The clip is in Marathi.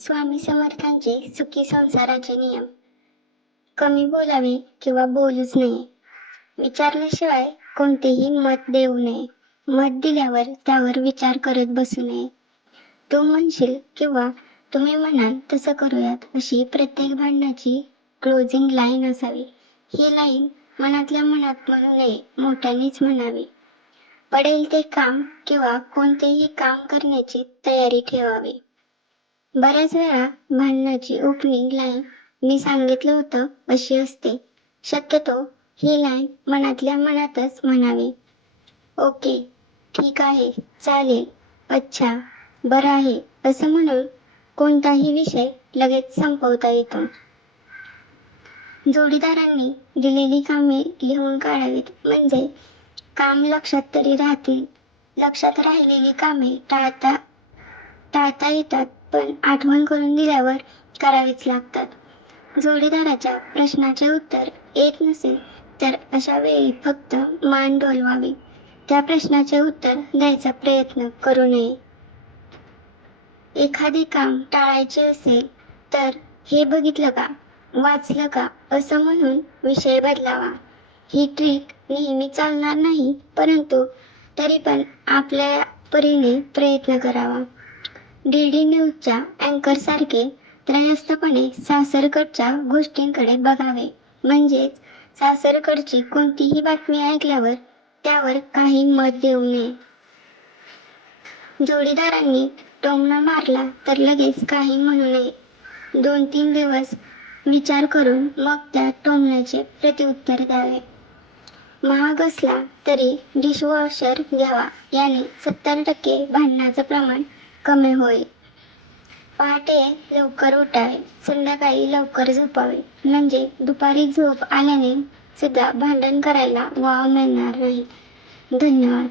स्वामी समर्थांचे सुखी संसाराचे नियम. कमी बोलावे किंवा बोलूच नये. विचारल्याशिवाय कोणतेही मत देऊ नये. मत दिल्यावर त्यावर विचार करत बसू नये. तू म्हणशील किंवा तुम्ही म्हणाल तसं करूयात अशी प्रत्येक भांडणाची क्लोजिंग लाईन असावी. ही लाईन मनातल्या मनात म्हणू नये मोठ्यानेच म्हणावी. पडेल ते काम किंवा कोणतेही काम करण्याची तयारी ठेवावी. बऱ्याच वेळा भांडणाची ओपनिंग लाईन मी सांगितलं होतं अशी असते. शक्यतो ही लाईन मनातल्या मनातच म्हणावी. ओके ठीक आहे चालेल. अच्छा बरं आहे असं म्हणून कोणताही विषय लगेच संपवता येतो. जोडीदारांनी दिलेली कामे लिहून काढावीत म्हणजे काम लक्षात तरी राहतील. लक्षात राहिलेली कामे टाळता टाळता येतात. पण आठवण करून दिल्यावर करावीच लागतात. जोडीदाराच्या प्रश्नाचे उत्तर येत नसेल तर अशा वेळी फक्त मान डोलवावी. त्या प्रश्नाचे उत्तर द्यायचा प्रयत्न करू नये. एखादे काम टाळायचे असेल तर हे बघितलं का? वाचलं का? असं म्हणून विषय बदलावा. ही ट्रिक नेहमी चालणार नाही परंतु तरी पण आपल्या परीने प्रयत्न करावा. डी डी न्यूजच्या अँकर सारखे त्रयस्थपणे सासरकडच्या गोष्टींकडे बघावे. म्हणजेच सासरकडची कोणतीही बातमी ऐकल्यावर त्यावर काही मत देऊ नये. जोडीदारांनी टोमणा मारला तर लगेच काही म्हणू नये. दोन तीन दिवस विचार करून मग त्या टोमण्याचे प्रत्युत्तर द्यावे. महाग असला तरी डिशवॉशर घ्यावा. याने सत्तर टक्के भांडणाचं प्रमाण कमी होईल. पहाटे लवकर उठावे संध्याकाळी लवकर झोपावे. म्हणजे दुपारी झोप आल्याने सुद्धा भांडण करायला वाव मिळणार नाही. धन्यवाद.